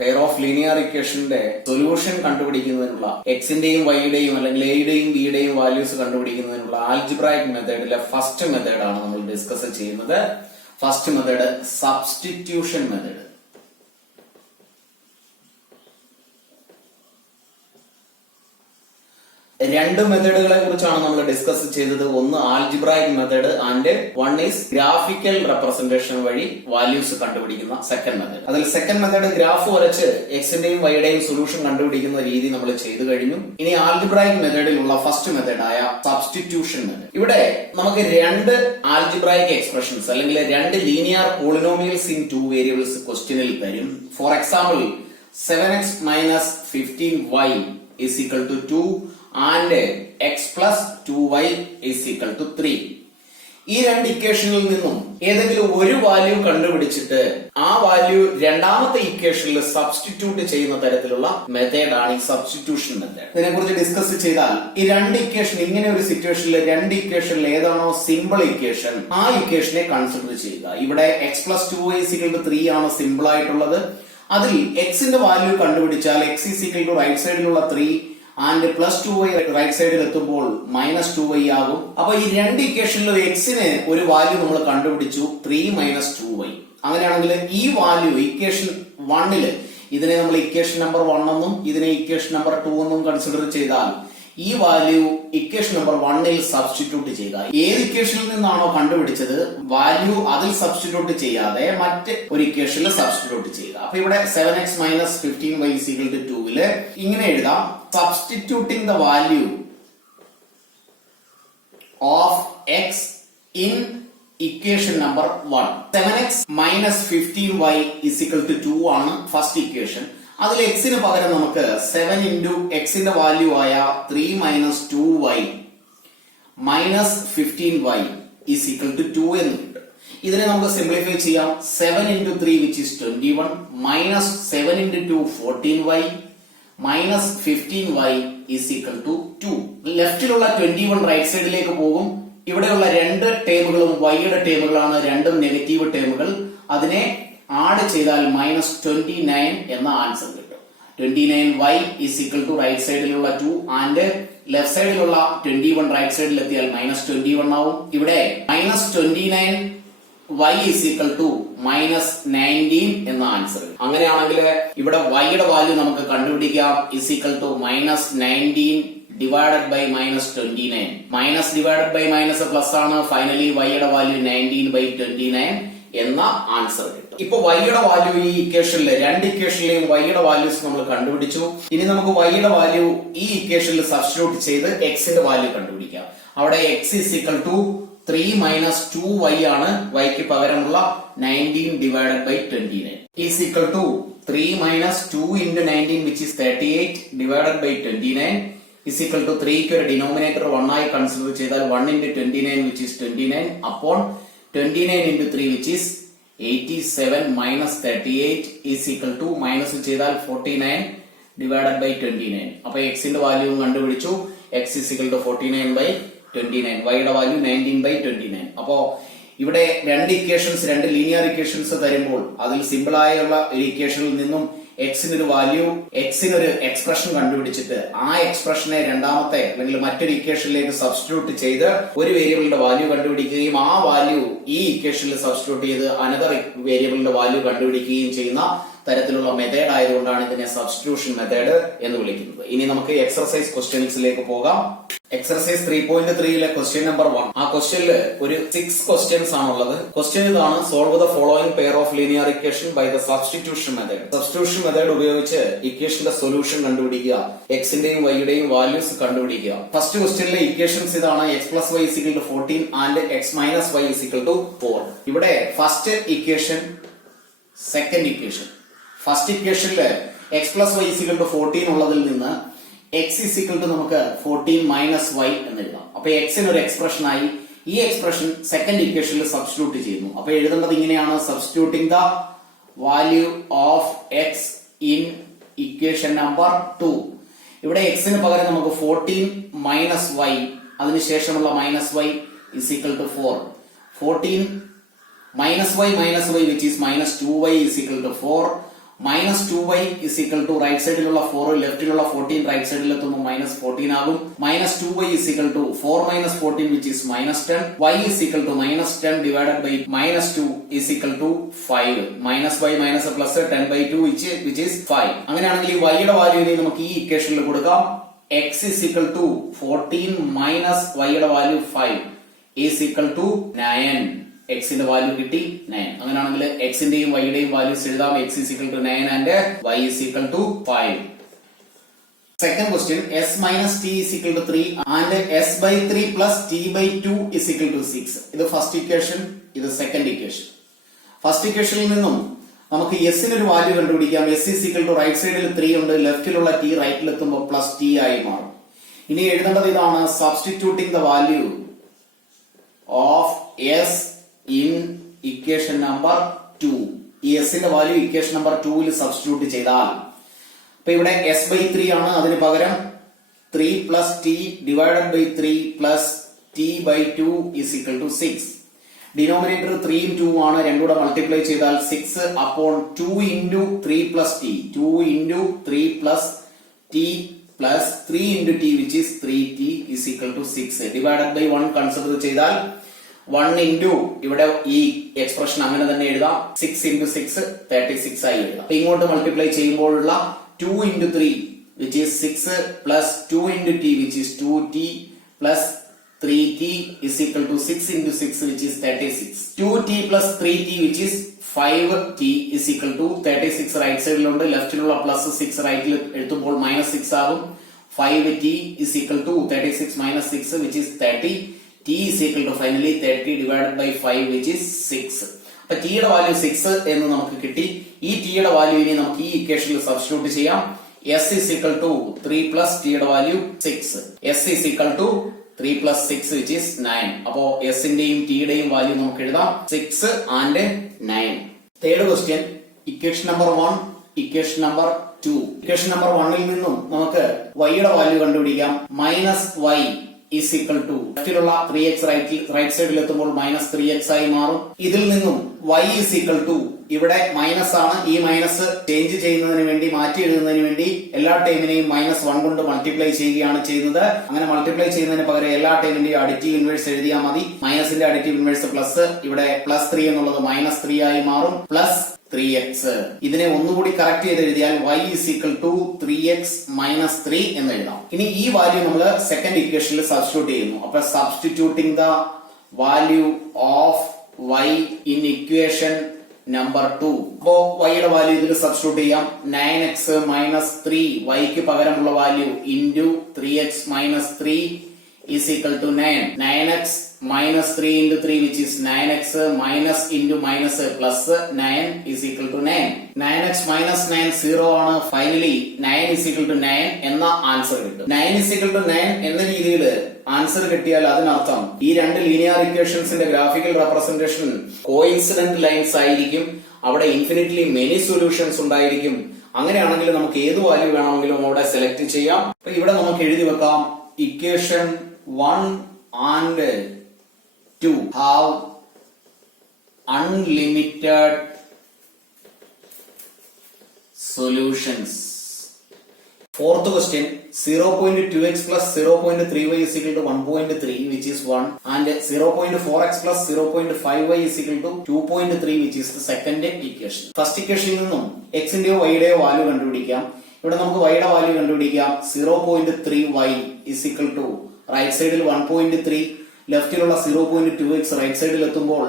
Pair of linear ഇക്വേഷന്റെ solution കണ്ടുപിടിക്കുന്നതിനുള്ള എക്സിന്റെയും വൈയുടെയും അല്ലെങ്കിൽ എയുടെയും ബിയുടെയും വാല്യൂസ് കണ്ടുപിടിക്കുന്നതിനുള്ള ആൽജിബ്രായിക് മെത്തേഡിലെ ഫസ്റ്റ് മെത്തേഡാണ് നമ്മൾ ഡിസ്കസ് ചെയ്യുന്നത്. First method substitution method. രണ്ട് മെത്തേഡുകളെ കുറിച്ചാണ് നമ്മൾ ഡിസ്കസ് ചെയ്തത്. ഒന്ന് algebraic method and one is graphical representation വഴി വാല്യൂസ് കണ്ടുപിടിക്കുന്ന സെക്കൻഡ് മെത്തേഡ്. അതിൽ സെക്കൻഡ് മെത്തേഡ് ഗ്രാഫ് വരച്ച് എക്സിന്റെയും വൈയുടെയും സൊല്യൂഷൻ കണ്ടുപിടിക്കുന്ന രീതി നമ്മൾ ചെയ്തു കഴിഞ്ഞു. ഇനി ആൽജിബ്രായിക് മെത്തേഡിലുള്ള ഫസ്റ്റ് മെത്തേഡായ സബ്സ്റ്റിറ്റ്യൂഷൻ മെത്തേഡ്. ഇവിടെ നമുക്ക് രണ്ട് ആൽജിബ്രായിക് എക്സ്പ്രഷൻസ് അല്ലെങ്കിൽ രണ്ട് linear polynomials in two variables ക്വസ്റ്റ്യനിൽ തരും. For example 7x minus 15y is equal to 2 and x plus 2y is equal to 3. ഈ രണ്ട് ഇക്വേഷനിൽ നിന്നും ഏതെങ്കിലും ഒരു വാല്യൂ കണ്ടുപിടിച്ചിട്ട് ആ വാല്യൂ രണ്ടാമത്തെ ഇക്വേഷനിൽ സബ്സ്റ്റിറ്റ്യൂട്ട് ചെയ്യുന്ന തരത്തിലുള്ള മെത്തേഡാണ് ഈ സബ്സ്റ്റിറ്റ്യൂഷൻ മെത്തേഡ്. ഇതിനെ കുറിച്ച് ഡിസ്കസ് ചെയ്താൽ ഈ രണ്ട് ഇക്വേഷൻ, ഇങ്ങനെ ഒരു സിറ്റുവേഷനിൽ രണ്ട് ഇക്വേഷനിൽ ഏതാണോ സിമ്പിൾ ഇക്വേഷൻ ആ ഇക്വേഷനെ കൺസിഡർ ചെയ്യുക. ഇവിടെ x plus 2y is equal to 3 ആണ് സിമ്പിൾ ആയിട്ടുള്ളത്. അതിൽ എക്സിന്റെ വാല്യൂ കണ്ടുപിടിച്ചാൽ x is equal to right സൈഡിലുള്ള 3 ആൻഡ് പ്ലസ് 2y റൈറ്റ് സൈഡിൽ എത്തുമ്പോൾ മൈനസ് 2y ആകും. അപ്പൊ ഈ രണ്ട് ഇക്വേഷനിലും എക്സിന് ഒരു വാല്യൂ നമ്മൾ കണ്ടുപിടിച്ചു 3 മൈനസ് 2y. അങ്ങനെയാണെങ്കിൽ ഈ വാല്യൂ ഇക്വേഷൻ 1ല് ഇതിനെ നമ്മൾ ഇക്വേഷൻ നമ്പർ 1 എന്നും ഇതിനെ ഇക്വേഷൻ നമ്പർ 2 എന്നും കൺസിഡർ ചെയ്താൽ ഈ വാല്യൂ ഇക്വേഷൻ നമ്പർ 1ൽ സബ്സ്റ്റിറ്റ്യൂട്ട് ചെയ്യുക. ഏത് ഇക്വേഷനിൽ നിന്നാണോ കണ്ടുപിടിച്ചത് വാല്യൂ അതിൽ സബ്സ്റ്റിറ്റ്യൂട്ട് ചെയ്യാതെ മറ്റ് ഒരു ഇക്വേഷനിൽ സബ്സ്റ്റിറ്റ്യൂട്ട് ചെയ്യുക. അപ്പൊ ഇവിടെ 7x minus 15y is equal to 2ല് ഇങ്ങനെ എഴുതാം. Substituting the value of x in equation number 1. 7x minus 15y is equal to 2 ആണ് ഫസ്റ്റ് ഇക്വേഷൻ. അതിൽ എക്സിന് പകരം നമുക്ക് 7 into എക്സിന്റെ വാല്യൂ ആയ 3 minus 2y minus 15y is equal to 2 എന്ന് കിട്ടും. ഇതിനെ നമുക്ക് സിംപ്ലിഫൈ ചെയ്യാം. 7 into 3 which is 21 minus 7 into 2 14y minus 15y is equal to 2. ലെഫ്റ്റിലുള്ള 21 right സൈഡിലേക്ക് പോകും. ഇവിടെയുള്ള രണ്ട് ടേമുകളും വൈയുടെ ടേമുകളാണ്, രണ്ടും നെഗറ്റീവ് ടേമുകൾ. അതിനെ ആഡ് ചെയ്താൽ മൈനസ് 29 എന്ന ആൻസർ കിട്ടും. 29y is equal to right സൈഡിലുള്ള 2 ആൻഡ് ലെഫ്റ്റ് സൈഡിലുള്ള 21 റൈറ്റ് സൈഡിൽ എത്തിയാൽ മൈനസ് 21 ആവും. ഇവിടെ minus 29y is equal to minus 19 എന്ന ആൻസർ. അങ്ങനെയാണെങ്കിൽ ഇവിടെ y-യുടെ വാല്യൂ നമുക്ക് കണ്ടുപിടിക്കാം is equal to minus 19 divided by minus 29. Minus divided by minus plus ആണ്. ഫൈനലി y-യുടെ വാല്യൂ 19/29 എന്ന ആൻസർ കിട്ടും. ഇപ്പൊ y-യുടെ വാല്യൂ ഈ ഇക്വേഷനിലെ രണ്ട് ഇക്വേഷനിലെയും y-യുടെ വാല്യൂസ് നമ്മൾ കണ്ടുപിടിച്ചു. ഇനി നമുക്ക് y-യുടെ വാല്യൂ ഈ ഇക്വേഷനിൽ സബ്സ്റ്റിറ്റ്യൂട്ട് ചെയ്ത് x-ന്റെ വാല്യൂ കണ്ടുപിടിക്കാം. അവിടെ x is equal to 3 minus 2y ആണ്. y-ക്ക് പകരമുള്ള 19 divided by 29 is equal to 3 minus 2 into 19 which is 38 divided by 29 is equal to 3ക്ക് ഒരു ഡിനോമിനേറ്റർ 1 ആയി കൺസിഡർ ചെയ്താൽ 1 into 29 which is 29 upon 29 into 3 which is 87 minus 38 is equal to minus ചെയ്താൽ 49 divided by 29. അപ്പൊ എക്സിന്റെ value കണ്ടുപിടിച്ചു. x is equal to 49/29. y-യുടെ value 19/29. അപ്പോ ഇവിടെ രണ്ട് ഇക്വേഷൻസ്, രണ്ട് ലീനിയർ ഇക്വേഷൻസ് തരുമ്പോൾ അതിൽ സിമ്പിൾ ആയുള്ള ഒരു ഇക്വേഷനിൽ നിന്നും എക്സിനൊരു വാല്യൂ, എക്സിനൊരു എക്സ്പ്രഷൻ കണ്ടുപിടിച്ചിട്ട് ആ എക്സ്പ്രഷനെ രണ്ടാമത്തെ അല്ലെങ്കിൽ മറ്റൊരു ഇക്വേഷനിലേക്ക് സബ്സ്റ്റിറ്റ്യൂട്ട് ചെയ്ത് ഒരു വേരിയബിളിന്റെ വാല്യൂ കണ്ടുപിടിക്കുകയും ആ വാല്യൂ ഈ ഇക്വേഷനിൽ സബ്സ്റ്റിറ്റ്യൂട്ട് ചെയ്ത് അനദർ വേരിയബിളിന്റെ വാല്യൂ കണ്ടുപിടിക്കുകയും ചെയ്യുന്ന തരത്തിലുള്ള മെത്തേഡ് ആയതുകൊണ്ടാണ് ഇതിനെ സബ്സ്റ്റിറ്റ്യൂഷൻ മെത്തേഡ് എന്ന് വിളിക്കുന്നത്. ഇനി നമുക്ക് എക്സർസൈസ് ക്വസ്റ്റ്യൻസിലേക്ക് പോകാം. എക്സർസൈസ് 3.3ലെ ക്വസ്റ്റ്യൻ നമ്പർ 1. ആ ക്വസ്റ്റ്യനിൽ ഒരു 6 ക്വസ്റ്റ്യൻസ് ആണുള്ളത്. ക്വസ്റ്റ്യൻ ഇതാണ്: solve the following pair of linear equation by the substitution method. Substitution method ഉപയോഗിച്ച് ഇക്വേഷന്റെ സൊല്യൂഷൻ കണ്ടുപിടിക്കുക, എക്സിന്റെയും വൈയുടെയും വാല്യൂസ് കണ്ടുപിടിക്കുക. ഫസ്റ്റ് ക്വസ്റ്റ്യനിലെ ഇക്വേഷൻസ് ഇതാണ്: x plus y is equal to 14 and x minus y is equal to 4. ഇവിടെ first equation, second equation. First ഇക്വേഷനില് x plus y is equal to 14 ഉള്ളതിൽ നിന്ന് x is equal to നമുക്ക് 14 minus y എന്ന് എഴുതാം. അപ്പൊ x ഒരു expression ആയി. ഈ എക്സ്പ്രഷൻ സെക്കൻഡ് ഇക്വേഷനിൽ സബ്സ്റ്റിറ്റ്യൂട്ട് ചെയ്യുന്നു. അപ്പൊ എഴുതേണ്ടത് ഇങ്ങനെയാണ്: substituting the value of x in equation number 2. ഇവിടെ x ന് പകരം നമുക്ക് 14 minus y, അതിനുശേഷമുള്ള minus y is equal to 4. 14 minus y which is minus 2y is equal to 4 minus 2y is equal to right സൈഡിലുള്ള 4 ലെഫ്റ്റിലുള്ള 14 right സൈഡിൽ എത്തുമ്പോൾ minus 14 ആകും. Minus 2y is equal to 4 minus 14 which is minus 10. y is equal to minus 10 divided by minus 2 is equal to 5. Minus by minus plus 10 by 2 which is 5. അങ്ങനെയാണെങ്കിൽ ഈ y യുടെ വാല്യൂവിനെ നമുക്ക് ഈ ഇക്വേഷനിൽ കൊടുക്കാം. x is equal to 14 minus y യുടെ value 5 is equal to 9. എക്സിന്റെ value കിട്ടി 9. അങ്ങനെയാണെങ്കിൽ എക്സിന്റെയും വൈയുടെയും വാല്യൂസ് എഴുതാം. X is equal to 9 and y is equal to 5. Second question s minus t is equal to 3 and s by 3 plus t by 2 is equal to 6. ഇത് first equation, ഇത് second equation. First ഇക്വേഷനിൽ നിന്നും നമുക്ക് എസിന് ഒരു value കണ്ടുപിടിക്കാം. S is equal to right സൈഡിൽ 3 ഉണ്ട്, ലെഫ്റ്റിലുള്ള ടി റൈറ്റിൽ എത്തുമ്പോൾ പ്ലസ് ടി ആയി മാറും. ഇനി എഴുതേണ്ടത് ഇതാണ്, substituting the value of s in equation number 2. ഈ എസിന്റെ വാല്യൂ ഇക്വേഷൻ നമ്പർ 2 ൽ സബ്സ്റ്റിറ്റ്യൂട്ട് ചെയ്താൽ ഇപ്പൊ ഇവിടെ s ബൈ 3 ആണ്, അതിന് പകരം 3 plus t divided by 3 plus t by 2 is equal to 6. Denominator 3 ഉം 2 ആണ്, രണ്ടും കൂടെ മൾട്ടിപ്ലൈ ചെയ്താൽ 6 അപ്പോൾ 2 into 3 plus t, 2 into 3 plus t plus 3 into T which is 3t is equal to 6. Divided by 1 consider ചെയ്താൽ 1 ഇൻറ്റു ഇവിടെ ഈ expression അങ്ങനെ തന്നെ എഴുതാം. 6 ഇൻറ്റു 6 36 ആയി എഴുതാം. ഇങ്ങോട്ട് മൾട്ടിപ്ലൈ ചെയ്യുമ്പോഴുള്ള 2 into 3 which is 6 plus 2 into T which is 2t plus 3t is equal to 6 into 6 which is 36. 2t plus 3t which is 5t is equal to 36 right സൈഡിലുണ്ട്, ലെഫ്റ്റിലുള്ള പ്ലസ് 6 റൈറ്റിൽ എടുത്തുമ്പോൾ മൈനസ് 6 ആകും. 5t is equal to 36 minus 6 which is 30. t is equal to finally 30 divided by 5 which is 6. അപ്പൊ t യുടെ value 6 എന്ന് നമുക്ക് കിട്ടി. ഈ t യുടെ വാല്യൂ ഇനി നമുക്ക് ഈ ഇക്വേഷനിൽ സബ്സ്റ്റിറ്റ്യൂട്ട് ചെയ്യാം. s is equal to 3 plus t യുടെ value 6. s is equal to 3 plus 6 which is 9. അപ്പോ s ന്റെയും t യുടെയും വാല്യൂ നമുക്ക് എഴുതാം 6 and 9. Third question, equation number 1, equation number 2. Equation number 1 ൽ നിന്നും നമുക്ക് y യുടെ വാല്യൂ കണ്ടുപിടിക്കാം. Minus y is equal to ലെഫ്റ്റിലുള്ള 3x റൈറ്റ് സൈഡിൽ എത്തുമ്പോൾ മൈനസ് 3x ആയി മാറും. ഇതിൽ നിന്നും y ഈസ് ഈക്വൽ ടു, ഇവിടെ മൈനസ് ആണ്, ഈ മൈനസ് ചേഞ്ച് ചെയ്യുന്നതിന് വേണ്ടി, മാറ്റി എഴുതുന്നതിന് വേണ്ടി എല്ലാ ടൈമിനെയും -1 കൊണ്ട് മൾട്ടിപ്ലൈ ചെയ്യുകയാണ് ചെയ്യുന്നത്. അങ്ങനെ മൾട്ടിപ്ലൈ ചെയ്യുന്നതിന് പകരം എല്ലാ ടൈമിന്റെയും അഡിറ്റീവ് ഇൻവേഴ്സ് എഴുതിയാൽ മതി. മൈനസിന്റെ അഡിറ്റീവ് ഇൻവേഴ്സ് പ്ലസ്, ഇവിടെ +3 എന്നുള്ളത് -3 ആയി മാറും, പ്ലസ് 3x. ഇതിനെ ഒന്നുകൂടി കറക്റ്റ് ചെയ്ത് എഴുതിയാൽ y is equal to 3x minus 3 എന്ന് എഴുതാം. ഇനി ഈ വാല്യൂ നമ്മൾ സെക്കൻഡ് ഇക്വേഷനിൽ സബ്സ്റ്റിറ്റ്യൂട്ട് ചെയ്യുന്നു. അപ്പൊ substituting the value of y in equation number 2. അപ്പോ y യുടെ വാല്യൂ ഇതിൽ സബ്സ്റ്റിറ്റ്യൂട്ട് ചെയ്യാം. 9x minus 3, y ക്ക് പകരമുള്ള value into 3x minus 3 is equal to 9. 9x minus 3 into 3 which is 9x minus into minus plus 9 is equal to 9. 9x minus 9 0 ആണ്. Finally 9 is equal to 9 എന്ന answer കിട്ടും. 9 is equal to 9 എന്ന രീതിയിൽ answer കിട്ടിയാൽ അതിനർത്ഥം ഈ രണ്ട് linear ഇക്വേഷൻസിന്റെ ഗ്രാഫിക്കൽ റെപ്രസെന്റേഷൻ കോയിൻസിഡന്റ് ലൈൻസ് ആയിരിക്കും. അവിടെ ഇൻഫിനിറ്റ്ലി മെനി സൊല്യൂഷൻസ് ഉണ്ടായിരിക്കും. അങ്ങനെയാണെങ്കിൽ നമുക്ക് ഏത് വാല്യൂ വേണമെങ്കിലും അവിടെ സെലക്ട് ചെയ്യാം. അപ്പൊ ഇവിടെ നമുക്ക് എഴുതി വെക്കാം, equation 1 and 2 have unlimited solutions. Fourth question, 0.2x plus 0.3y is equal to 1.3 which is 1 and 0.4x plus 0.5y is equal to 2.3 which is the second equation. First equation നിന്നും x ന്റെയോ y യുടെയോ value കണ്ടുപിടിക്കാം. ഇവിടെ നമുക്ക് y യുടെ value കണ്ടുപിടിക്കാം. 0.3y is equal to right സൈഡിൽ 1.3, ലെഫ്റ്റിലുള്ള 0.2x right സൈഡിൽ എത്തുമ്പോൾ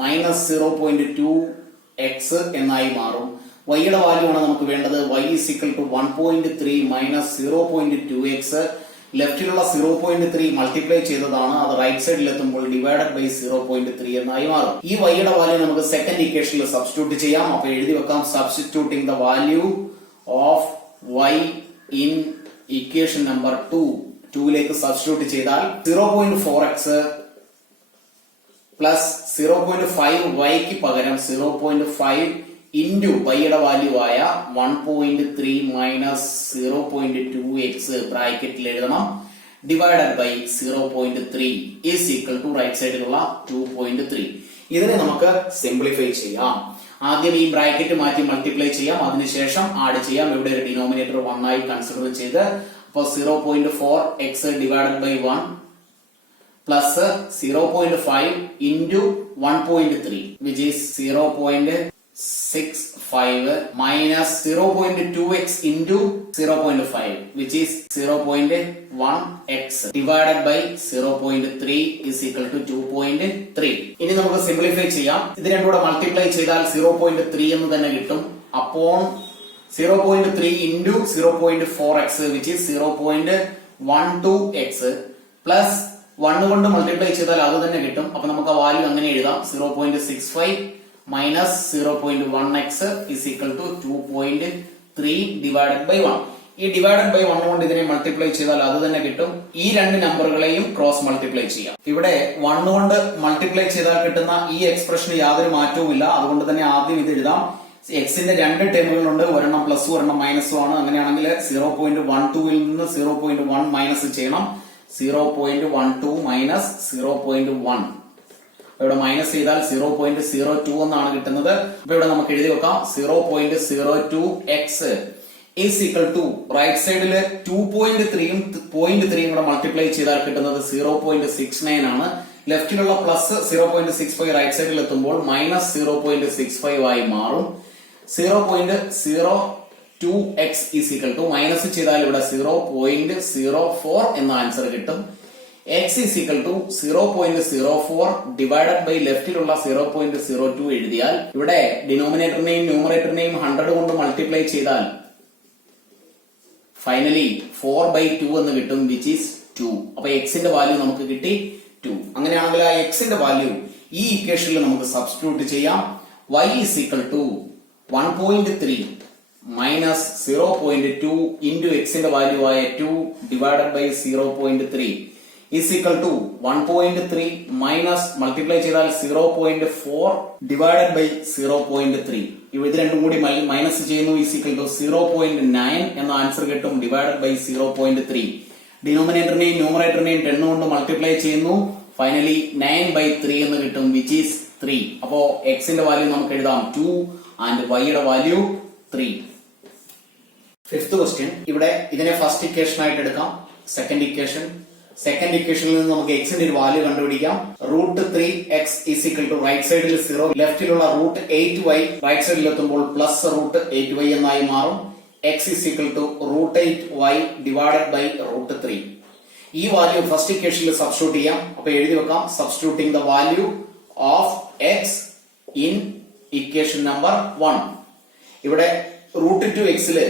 -0.2x എന്നായി മാറും. y യുടെ വാല്യൂ ആണ് നമുക്ക് വേണ്ടത്. y is equal to 1.3 minus 0.2x. ലെഫ്റ്റിലുള്ള 0.3 multiply ചെയ്തതാണ്, അത് റൈറ്റ് സൈഡിൽ എത്തുമ്പോൾ ഡിവൈഡഡ് ബൈ 0.3 എന്നായി മാറും. ഈ y യുടെ വാല്യൂ നമുക്ക് സെക്കൻഡ് ഇക്വേഷനിൽ സബ്സ്റ്റിറ്റ്യൂട്ട് ചെയ്യാം. അപ്പൊ എഴുതി വെക്കാം, substituting the value of y in equation number 2 lake substitute ചെയ്താൽ 0.4x പ്ലസ് 0.5y ക്ക് പകരം 0.5 ഇൻറ്റു y യുടെ വാല്യൂ ആയ 1.3 മൈനസ് 0.2x ബ്രാക്കറ്റിൽ എഴുതണം, divided by 0.3 is equal to right സൈഡിലുള്ള 2.3. ഇതിനെ നമുക്ക് സിംപ്ലിഫൈ ചെയ്യാം. ആദ്യം ഈ ബ്രാക്കറ്റ് മാറ്റി മൾട്ടിപ്ലൈ ചെയ്യാം, അതിനുശേഷം ആഡ് ചെയ്യാം. ഇവിടെ ഒരു ഡിനോമിനേറ്റർ 1 ആയി കൺസിഡർ ചെയ്ത് അപ്പോൾ 0.4 x divided by 1 plus 0.5 into 1.3 which is 0.65 minus 0.2x into 0.5 which is 0.1x divided by 0.3 is equal to 2.3. ഇനി നമുക്ക് സിംപ്ലിഫൈ ചെയ്യാം. ഇത് രണ്ടും കൂടെ മൾട്ടിപ്ലൈ ചെയ്താൽ 0.3 എന്ന് തന്നെ കിട്ടും. അപ്പോൾ 0.3 into 0.4x which is 0.12x plus 1 കൊണ്ട് മൾട്ടിപ്ലൈ ചെയ്താൽ അത് തന്നെ കിട്ടും. അപ്പൊ നമുക്ക് ആ വാല്യൂ അങ്ങനെ എഴുതാം. 0.65 minus 0.1x is equal to 2.3 divided by 1. ഈ ഡിവൈഡഡ് ബൈ 1 കൊണ്ട് ഇതിനെ മൾട്ടിപ്ലൈ ചെയ്താൽ അത് തന്നെ കിട്ടും. ഈ രണ്ട് നമ്പറുകളെയും ക്രോസ് മൾട്ടിപ്ലൈ ചെയ്യാം. ഇവിടെ 1 കൊണ്ട് മൾട്ടിപ്ലൈ ചെയ്താൽ കിട്ടുന്ന ഈ എക്സ്പ്രഷന് യാതൊരു മാറ്റവുമില്ല. അതുകൊണ്ട് തന്നെ ആദ്യം ഇത് എഴുതാം. എക്സിന്റെ രണ്ട് ടേമുകളുണ്ട്, ഒരെണ്ണം പ്ലസ് ഒരെണ്ണം മൈനസും ആണ്. അങ്ങനെയാണെങ്കിൽ 0.12 നിന്ന് 0.1 മൈനസ് ചെയ്യണം. 0.12 മൈനസ് 0.1 ഇവിടെ മൈനസ് ചെയ്താൽ 0.02 എന്നാണ് കിട്ടുന്നത്. അപ്പൊ ഇവിടെ നമുക്ക് എഴുതി വെക്കാം 0.02x is equal to right സൈഡില് 2.3യും 0.3യും കൂടെ മൾട്ടിപ്ലൈ ചെയ്താൽ കിട്ടുന്നത് 0.69 ആണ്. ലെഫ്റ്റിലുള്ള പ്ലസ് 0.65 റൈറ്റ് സൈഡിൽ എത്തുമ്പോൾ മൈനസ് 0.65 ആയി മാറും. 0.02x is equal to minus ചെയ്താൽ ഇവിടെ 0.04 എന്ന ആൻസർ കിട്ടും. x is equal to 0.04 divided by ലെഫ്റ്റിലുള്ള 0.02 എഴുതിയാൽ ഇവിടെ ഡിനോമിനേറ്ററിനെയും ന്യൂമറേറ്ററിനെയും 100 കൊണ്ട് മൾട്ടിപ്ലൈ ചെയ്താൽ ഫൈനലി 4/2 എന്ന് കിട്ടും വിച്ച് ഈസ് 2. അപ്പൊ എക്സിന്റെ വാല്യൂ നമുക്ക് കിട്ടി 2. അങ്ങനെയാണെങ്കിൽ ആ എക്സിന്റെ വാല്യൂ ഈ ഇക്വേഷനിൽ നമുക്ക് സബ്സ്റ്റിറ്റ്യൂട്ട് ചെയ്യാം. y is equal to 1.3 minus 0.2 into എക്സിന്റെ വാല്യൂ ആയ 2 divided by 0.3 is equal to 1.3 minus multiply ചെയ്താൽ 0.4 ഡിവൈഡഡ് ബൈ 0.3. ഇത് രണ്ടും കൂടി മൈനസ് ചെയ്യുന്നു is equal to 0.9 എന്ന ആൻസർ കിട്ടും ഡിവൈഡഡ് ബൈ 0.3. ഡിനോമിനേറ്ററിനെയും ന്യൂമറേറ്ററിനെയും 10 കൊണ്ട് മൾട്ടിപ്ലൈ ചെയ്യുന്നു. ഫൈനലി 9/3 എന്ന് കിട്ടും വിച്ച് ഈസ് 3. അപ്പോ എക്സിന്റെ വാല്യൂ നമുക്ക് എഴുതാം 2 ആൻഡ് വൈയുടെ വാല്യൂ 3. Fifth question. ഇവിടെ ഇതിനെ ഫസ്റ്റ് ഇക്വേഷൻ ആയിട്ട് എടുക്കാം. സെക്കൻഡ് ഇക്വേഷനിൽ നിന്ന് നമുക്ക് എക്സിന്റെ ഒരു വാല്യൂ കണ്ടുപിടിക്കാം. √3x is equal to right സൈഡിൽ 0, ലെഫ്റ്റിലുള്ള √8y റൈറ്റ് സൈഡിൽ എത്തുമ്പോൾ പ്ലസ് √8y എന്നായി മാറും. x is equal to √8y divided by √3. ഈ വാല്യൂ ഫസ്റ്റ് ഇക്വേഷനിൽ സബ്സ്റ്റിറ്റ്യൂട്ട് ചെയ്യാം. അപ്പൊ എഴുതി വെക്കാം. Substituting the value of x in equation number 1. ഇവിടെ √2xല്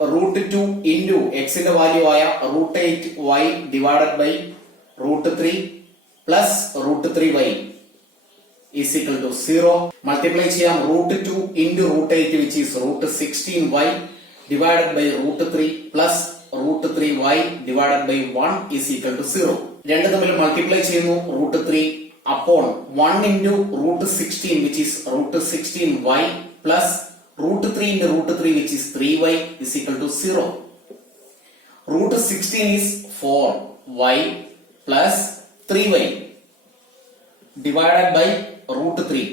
√2 ഇൻറ്റു എക്സിന്റെ വാല്യൂ ആയ √8y divided by √3 plus √3y is equal to 0. Multiply ചെയ്യാം. √2 into √8 which is √16y divided by √3 plus √3y divided by 1 is equal to 0. രണ്ട് തമ്മിൽ multiply ചെയ്യുന്നു √3. അപ്പോൾ 1 into √16 which is √16y plus √3 into √3 which is 3y is equal to 0. √16 is 4y plus 3y divided by √3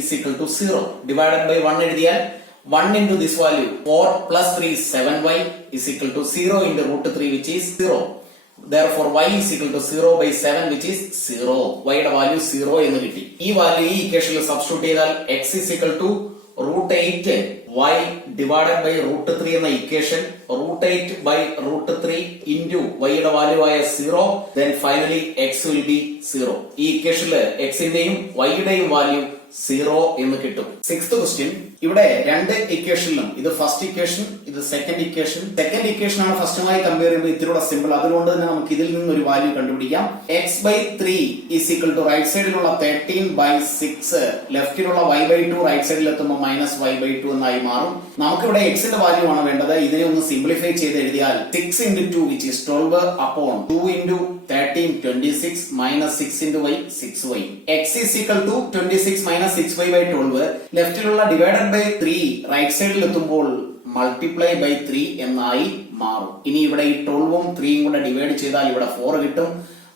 is equal to 0. Divided by 1 എഴുതിയാൽ 1 into this value 4 plus 3 is 7y is equal to 0 into √3 which is 0. Therefore y is equal to 0/7 which is 0. y യുടെ value 0 എന്ന് കിട്ടി. ഈ value ഈ ഇക്വേഷനിൽ substitute ചെയ്താൽ x is equal to √8y divided by √3 എന്ന equation √8/√3 into വൈയുടെ value ആയ 0 then finally x will be 0. ഈ ഇക്വേഷനിൽ എക്സിന്റെയും വൈയുടെയും വാല്യൂ 0 എന്ന് കിട്ടും. Sixth question. ഇവിടെ രണ്ട് ഇക്വേഷനിലും ഇത് ഫസ്റ്റ് ഇക്വേഷൻ, ഇത് സെക്കൻഡ് ഇക്വേഷൻ ആണ് ഫസ്റ്റുമായി കമ്പയർ ചെയ്യുമ്പോൾ ഇത്തിരി സിമ്പിൾ. അതുകൊണ്ട് തന്നെ നമുക്ക് ഇതിൽ നിന്ന് ഒരു വാല്യൂ കണ്ടുപിടിക്കാം. x/3 is equal to right സൈഡിലുള്ള 13/6 ലെഫ്റ്റിലുള്ള y/2 റൈറ്റ് സൈഡിൽ എത്തുമ്പോൾ -y/2 എന്നായി മാറും. നമുക്കിവിടെ എക്സിന്റെ വാല്യൂ ആണ് വേണ്ടത്. ഇതിനെ ഒന്ന് സിംപ്ലിഫൈ ചെയ്ത് എഴുതിയാൽ 6 into 2 which is 12 upon 2 into 13 26 minus 6 into y 6y. x is equal to 26 minus 6y/12. ലെഫ്റ്റിലുള്ള ഡിവൈഡഡ് ബൈ 3 റൈറ്റ് സൈഡിൽ എത്തുമ്പോൾ മൾട്ടിപ്ലൈ ബൈ 3 എന്നായി മാറും. ഇനി ഇവിടെ ഈ 12ഉം 3യും കൂടെ ഡിവൈഡ് ചെയ്താൽ ഇവിടെ 4 കിട്ടും.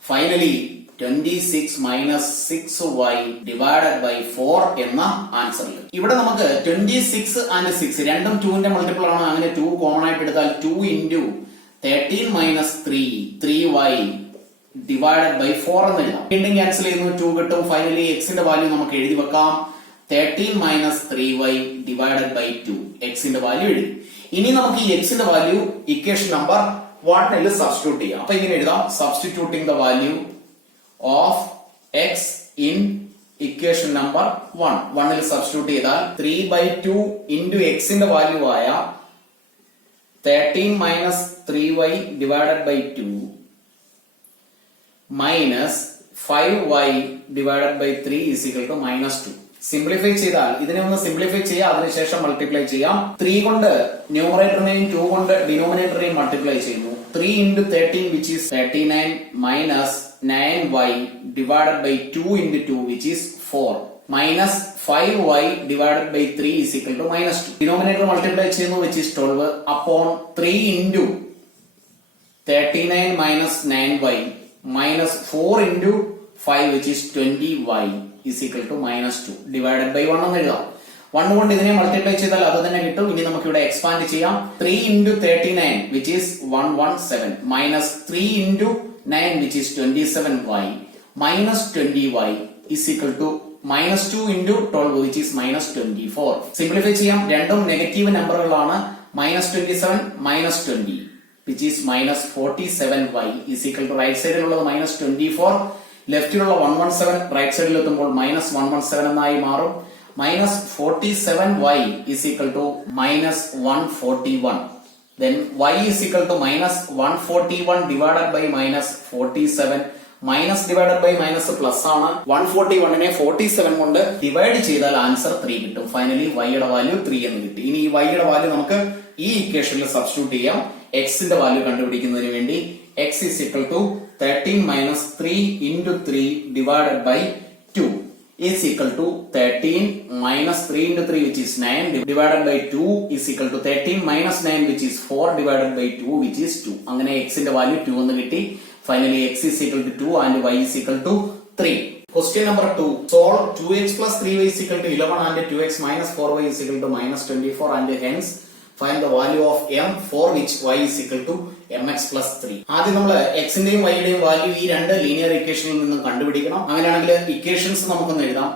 Finally 26 minus 6y divided by 4 എന്ന ആൻസറിൽ. ഇവിടെ നമുക്ക് 26 ആൻഡ് 6 രണ്ടും 2ന്റെ മൾട്ടിപ്പിൾ ആണ്. അങ്ങനെ 2 കോമൺ ആയിട്ട് എടുത്താൽ 2 into 13 minus 3y divided by 4 എന്ന് എഴുതാം. വീണ്ടും ക്യാൻസൽ ചെയ്യുന്നു, 2 കിട്ടും. ഫൈനലി എക്സിന്റെ വാല്യൂ നമുക്ക് എഴുതി വെക്കാം. 13 മൈനസ് 3y ഡിവൈഡഡ് ബൈ 2 എക്സിന്റെ വാല്യൂ എഴുതി. ഇനി നമുക്ക് ഈ എക്സിന്റെ വാല്യൂ ഇക്വേഷൻ നമ്പർ 1 സബ്സ്റ്റിറ്റ്യൂട്ട് ചെയ്യാം. അപ്പൊ ഇങ്ങനെ എഴുതാം, substituting the value of x in equation number 1 substitute ചെയ്താൽ 3/2 ഇൻറ്റു എക്സിന്റെ വാല്യൂ ആയ 13 minus 3y divided by 2 minus 5y divided by 3 is equal to -2. Simplify ചെയ്താൽ ഇതിനെ ഒന്ന് സിംപ്ലിഫൈ ചെയ്യാം, അതിനുശേഷം മൾട്ടിപ്ലൈ ചെയ്യാം. 3 കൊണ്ട് ന്യൂമറേറ്ററിനെയും 2 കൊണ്ട് ഡിനോമിനേറ്ററിനെയും മൾട്ടിപ്ലൈ ചെയ്യുന്നു. 3 into 13 which is 39 minus 9y divided by 2 into 2 which is 4 minus 5y divided by 3 is equal to -2. Denominator multiply ചെയ്യുന്നു which is 12 upon 3 into 39 minus 9y minus 4 into 5 which is 20y is equal to -2 divided by 1 എന്ന് എഴുതാം. 1 കൊണ്ട് ഇതിനെ multiply ചെയ്താൽ അത് തന്നെ കിട്ടും. ഇനി നമുക്ക് ഇവിടെ എക്സ്പാൻഡ് ചെയ്യാം. 3 into 39 which is 117 minus 3 into 9 which is 27y minus 20y is equal to -2 into 12 which is -24. Simplify ചെയ്യാം, രണ്ടും നെഗറ്റീവ് നമ്പറുകളാണ്. -27 -20 which is -47y is equal to right സൈഡിലുള്ളത് -24, ലെഫ്റ്റിലുള്ള 117 റൈറ്റ് സൈഡിൽ എത്തുമ്പോൾ -117 എന്നായി മാറും. -47y is equal to -141. Then y is equal to -141 divided by -47. Minus divided by minus plus ആണ്. 141നെ 47 കൊണ്ട് ഡിവൈഡ് ചെയ്താൽ ആൻസർ 3 കിട്ടും. ഫൈനലി വൈയുടെ വാല്യൂ 3 എന്ന് കിട്ടി. ഇനി ഈ വൈയുടെ വാല്യൂ നമുക്ക് ഈ ഇക്വേഷനിൽ സബ്സ്റ്റിറ്റ്യൂട്ട് ചെയ്യാം. എക്സിന്റെ വാല്യൂ കണ്ടുപിടിക്കുന്നതിന് വേണ്ടി x is equal to 13 minus 3 into 3 divided by 2 is equal to 13 minus 3 into 3 which is 9 divided by 2 is equal to 13 minus 9 which is 4 divided by 2 which is 2. അങ്ങനെ x ന്റെ value 2 എന്ന് കിട്ടി. Finally x is equal to 2 and y is equal to 3. Question number 2. Solve 2x plus 3y is equal to 11 and 2x minus 4y is equal to -24 and hence find the value of m for which y is equal to mx plus 3. ആദ്യം നമ്മൾ x ന്റെയും y യുടെയും value ഈ രണ്ട് linear ഇക്വേഷനിൽ നിന്നും കണ്ടുപിടിക്കണം. അങ്ങനെയാണെങ്കിൽ ഇക്വേഷൻസ് നമുക്കൊന്ന് എഴുതാം.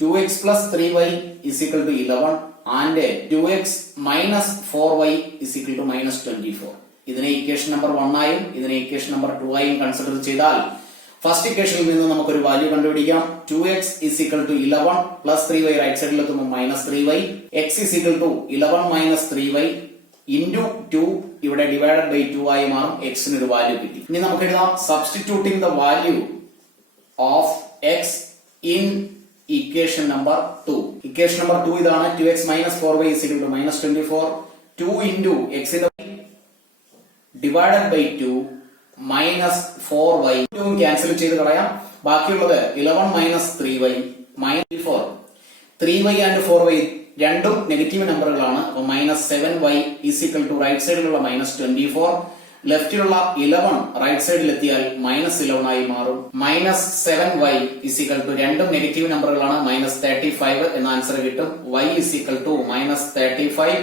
2x plus 3y is equal to 11 and 2x minus 4y is equal to -24. ഇതിനെ ഇക്വേഷൻ നമ്പർ 1 ആയും ഇതിനെ ഇക്വേഷൻ നമ്പർ 2 ആയും കൺസിഡർ ചെയ്താൽ ഫസ്റ്റ് ഇക്വേഷനിൽ നിന്ന് നമുക്കൊരു വാല്യൂ കണ്ടുപിടിക്കാം. 2x is equal to 11 plus 3y right സൈഡിൽ എത്തുമ്പോൾ -3y. x is equal to 11 minus 3y into 2 ഇവിടെ ഡിവൈഡഡ് ബൈ 2 ആയി മാറും. x ന് ഒരു വാല്യൂ കിട്ടി. ഇനി നമുക്ക് എഴുതാം substituting the value of x in equation number 2. Equation number 2 ഇതാണ്. 2x minus 4y is equal to -24. 2 into x ന്റെ divided by 2 minus 4y. 2 cancel ചെയ്ത് കളയാം. ബാക്കിയുള്ളത് 11 minus 3y -4. 3y and 4y രണ്ടും നെഗറ്റീവ് നമ്പറുകളാണ്. അപ്പൊ -7y is equal to right സൈഡിലുള്ള -24, ലെഫ്റ്റിലുള്ള 11 right സൈഡിൽ എത്തിയാൽ -11 ആയി മാറും. -7y ഈസ് ഈക്വൽ ടു രണ്ടും നെഗറ്റീവ് നമ്പറുകളാണ്. -35 എന്ന ആൻസർ കിട്ടും. y is equal to -35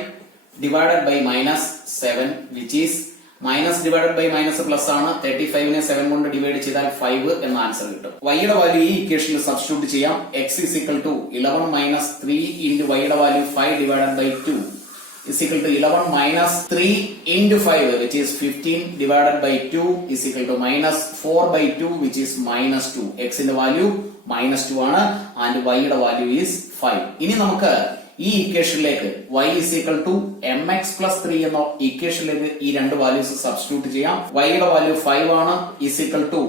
divided by -7 which is minus divided by minus plus ആണ്. 35നെ 7 കൊണ്ട് ഡിവൈഡ് ചെയ്താൽ 5 എന്ന ആൻസർ കിട്ടും. വൈയുടെ വാല്യൂ ഈ ഇക്വേഷനിൽ സബ്സ്റ്റിറ്റ്യൂട്ട് ചെയ്യാം. x is equal to 11 minus 3 into വൈയുടെ value 5 divided by 2 is equal to 11 minus 3 into 5 which is 15 divided by 2 is equal to minus 4 by 2 which is -2. x ന്റെ വാല്യൂ -2 ആണ് and വൈയുടെ value is 5. ഇനി നമുക്ക് ഈ ഇക്വേഷനിലേക്ക് y is equal to mx plus 3 എന്ന ഇക്വേഷനിലേക്ക് ഈ രണ്ട് വാല്യൂസ് സബ്സ്റ്റിറ്റ്യൂട്ട് ചെയ്യാം. y യുടെ വാല്യൂ 5 ആണ് is equal to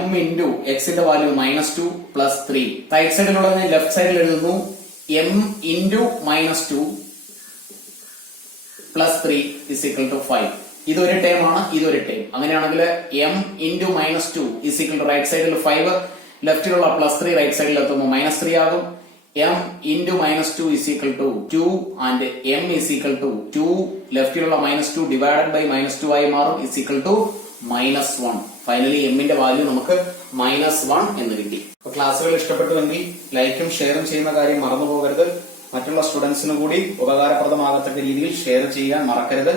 m into x ന്റെ വാല്യൂ -2 plus 3. റൈറ്റ് സൈഡിലുള്ളതിനെ ലെഫ്റ്റ് സൈഡിൽ എഴുതുന്നു. m into -2 plus 3 is equal to 5. ഇതൊരു ടേം ആണ്, ഇതൊരു ടേം. അങ്ങനെയാണെങ്കിൽ m into -2 is equal to right സൈഡിൽ 5, ലെഫ്റ്റിലുള്ള +3 റൈറ്റ് സൈഡിൽ എത്തുമ്പോൾ -3 ആകും. m into -2 is equal to 2 and m is equal to 2 ലെഫ്റ്റിലുള്ള -2 divided by -2 ആയി മാറും is equal to -1. ഫൈനലി എമ്മിന്റെ വാല്യൂ നമുക്ക് -1 എന്ന് കിട്ടി. അപ്പൊ ക്ലാസ്സുകൾ ഇഷ്ടപ്പെട്ടുവെങ്കിൽ ലൈക്കും ഷെയറും ചെയ്യുന്ന കാര്യം മറന്നു പോകരുത്. മറ്റുള്ള സ്റ്റുഡൻസിന് കൂടി ഉപകാരപ്രദമാകത്തക്ക രീതിയിൽ ഷെയർ ചെയ്യാൻ മറക്കരുത്.